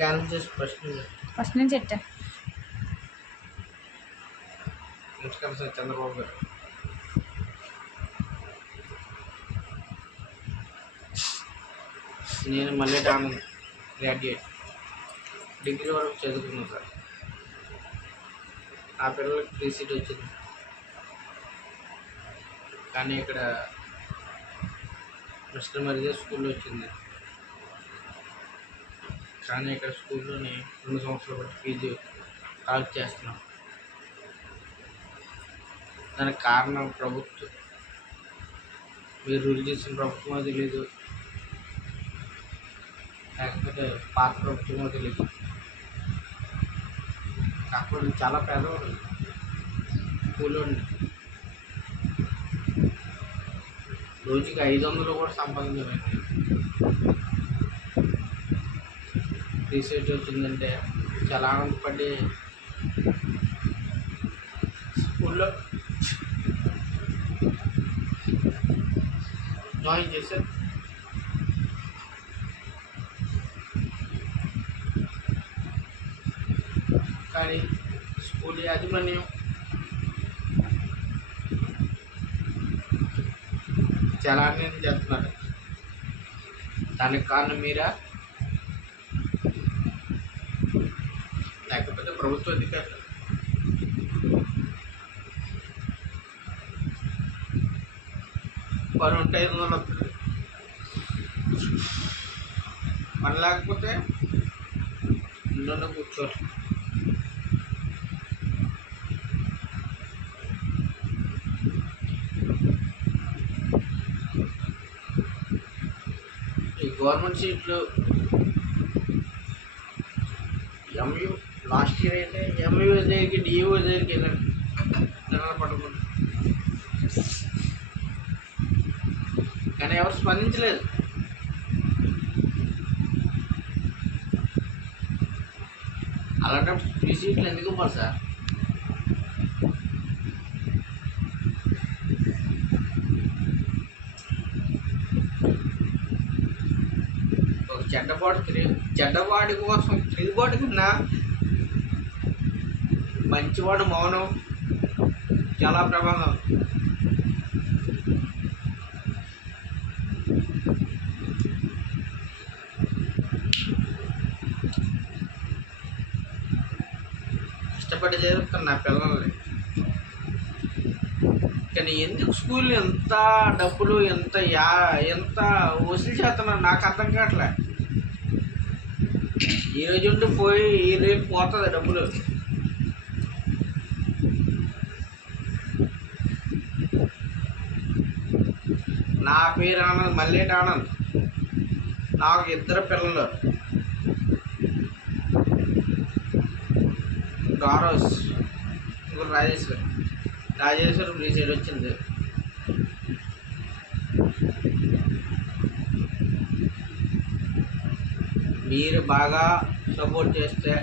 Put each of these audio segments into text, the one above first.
Cancel చేసి first నుంచి ఎట్టా. నమస్కారం సార్ చంద్రబాబు గారు. నేను మళ్ళీ గ్రాడ్యుయేట్ డిగ్రీ వరకు చదువుకున్నాను సార్. నా పిల్లలకి ఫ్రీ సీట్ వచ్చింది, కానీ ఇక్కడ మిస్టర్ మరిదే స్కూల్లో వచ్చింది. కానీ ఇక్కడ స్కూల్లోని 2 సంవత్సరాలు బట్టి ఫీజు కలెక్ట్ చేస్తున్నాం. దానికి కారణం ప్రభుత్వం. మీరు రూల్ చేసిన ప్రభుత్వమో తెలీదు, లేకపోతే పాత ప్రభుత్వమో తెలీదు. కాకపోతే చాలా పేదవాళ్ళు స్కూల్లో రోజుకి 500 కూడా సంపాదించలేదు. రీసెర్చ్ వచ్చిందంటే చాలా ఆనందపడి స్కూల్లో జాయిన్ చేశారు. కానీ స్కూల్ యాజమాన్యం చాలా అన్యాయం చేస్తున్నారు. దానికి కారణం మీరా, లేకపోతే ప్రభుత్వ అధికారులు? పని ఉంటే 500 వస్తుంది, పని లేకపోతే ఇంట్లో కూర్చోరు. ఈ గవర్నమెంట్ సీట్లు ఎంయూ లాస్ట్ ఇయర్ అయితే ఎంయూ దగ్గరికి డిఓ దగ్గరికి వెళ్ళండి, జనాలు పట్టుకుంటారు. కానీ ఎవరు స్పందించలేదు. అలాంటప్పుడు ఫ్రీ సీట్లు ఎందుకు ఇవ్వాలి సార్? ఒక చెడ్డవాడి కోసం తిరుగుబాటు కన్నా మంచివాడు మౌనం చాలా ప్రమాదం. కష్టపడి చదువుతాను నా పిల్లల్ని, కానీ ఎందుకు స్కూల్ ఎంత డబ్బులు ఎంత వసూలు చేస్తున్నారు నాకు అర్థం కావట్లే. ఈరోజు ఉండి పోయి ఈ రేపు పోతుంది డబ్బులు. నా పేరు ఆనంద్, మల్లేటి ఆనంద్. నాకు 2 పిల్లలు, డారోస్, ఇంకొక రాజేశ్వరి ఫ్రీ సీట్ వచ్చింది. మీరు బాగా సపోర్ట్ చేస్తే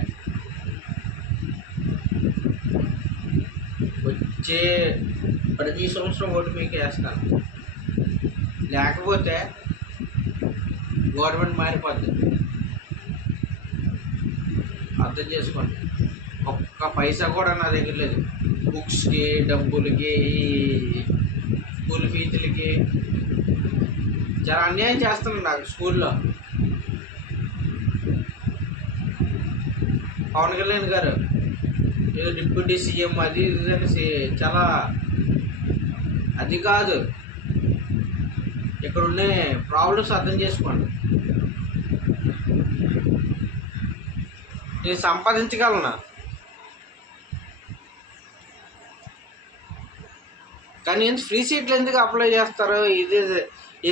వచ్చే ప్రతి సంవత్సరం ఓటు మీకు వేస్తాను. లేకపోతే గవర్నమెంట్ మారిపోద్ది, అర్థం చేసుకోండి. ఒక్క పైసా కూడా నా దగ్గర లేదు. బుక్స్కి, డబ్బులకి, స్కూల్ ఫీజులకి చాలా అన్యాయం చేస్తున్నాను నాకు స్కూల్లో. పవన్ కళ్యాణ్ గారు ఏదో డిప్యూటీ సీఎం అది ఇది చాలా, అది కాదు. ఇక్కడ ఉండే ప్రాబ్లమ్స్ అర్థం చేసుకోండి. నేను సంపాదించగలనా, కానీ ఫ్రీ సీట్లు ఎందుకు అప్లై చేస్తారు?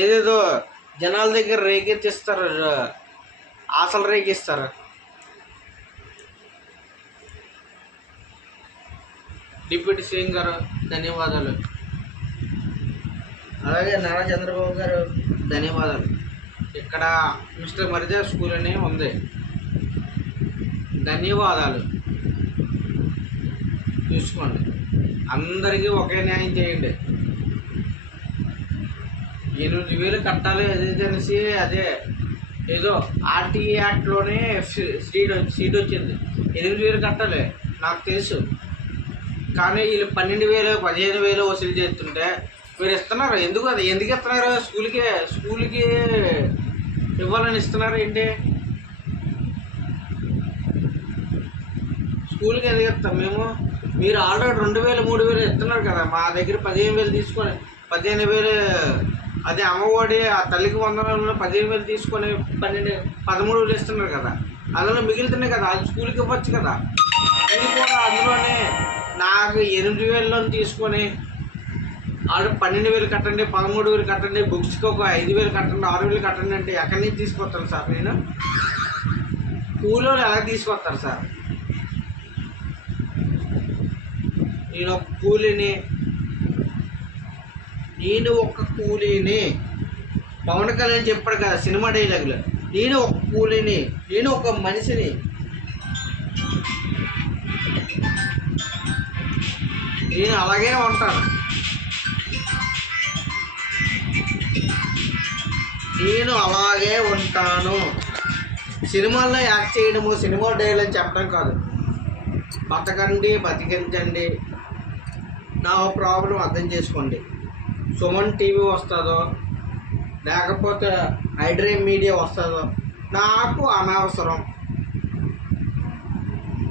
ఏదేదో జనాల దగ్గర రేకెత్తిస్తారు, ఆశలు రేకిస్తారు. డిప్యూటీ సీఎం గారు ధన్యవాదాలు, అలాగే నారా చంద్రబాబు గారు ధన్యవాదాలు. ఇక్కడ మిస్టర్ మరిదే స్కూల్ అని ఉంది, ధన్యవాదాలు. చూసుకోండి, అందరికీ ఒకే న్యాయం చేయండి. 8,000 కట్టాలి అది అనేసి అదే ఏదో ఆర్టీఏ యాక్ట్లోనే సీట్ వచ్చింది. 8,000 కట్టాలి నాకు తెలుసు. కానీ వీళ్ళు 12,000 15,000 వసూలు చేస్తుంటే మీరు ఇస్తున్నారు. ఎందుకు ఇస్తున్నారు? స్కూల్కి ఇవ్వాలని ఇస్తున్నారు ఏంటి? స్కూల్కి ఎందుకు ఇస్తాం మేము? మీరు ఆల్రెడీ 2,000 3,000 ఇస్తున్నారు కదా. మా దగ్గర 15,000 తీసుకొని 15,000 అదే అమ్మఒడి ఆ తల్లికి వందనంలో 15,000 తీసుకొని 13,000 ఇస్తున్నారు కదా. అందులో మిగులుతున్నాయి కదా, అది స్కూల్కి ఇవ్వచ్చు కదా. ఇది కూడా అందులోనే నాకు 8,000 తీసుకొని ఆల్రెడీ 12,000 కట్టండి, 13,000 కట్టండి, బుక్స్కి ఒక 5,000 కట్టండి, 6,000 కట్టండి అంటే ఎక్కడి నుంచి తీసుకొస్తాను సార్ నేను? కూలీలు ఎలా తీసుకొస్తారు సార్? నేను ఒక కూలీని పవన్ కళ్యాణ్ చెప్పాడు కదా సినిమా డైలాగులు. నేను ఒక కూలీని, నేను ఒక మనిషిని. నేను అలాగే ఉంటాను. సినిమాల్లో యాక్ట్ చేయడము, సినిమా డైలాగ్ చెప్పడం కాదు. బతికించండి. నా ప్రాబ్లం అర్థం చేసుకోండి. సుమన్ టీవీ వస్తుందో లేకపోతే ఐడ్రీమ్ మీడియా వస్తుందో నాకు అనవసరం.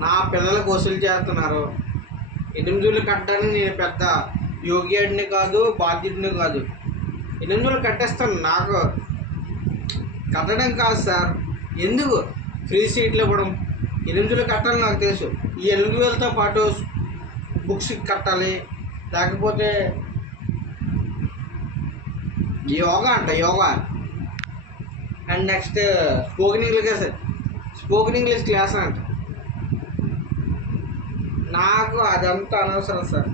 నా పిల్లలకు వసూలు చేస్తున్నారు. 8,000 కట్టడానికి నేను పెద్ద యోగ్యుడిని కాదు, బాధ్యుడిని కాదు. 8,000 కట్టేస్తాను. నాకు కట్టడం కాదు సార్. ఎందుకు ఫ్రీ సీట్లు ఇవ్వడం? 8,000 కట్టాలి నాకు తెలుసు. ఈ 8,000తో పాటు బుక్స్కి కట్టాలి, లేకపోతే yoga and next spoken English class అంట. నాకు అదంతా అనవసరం సార్.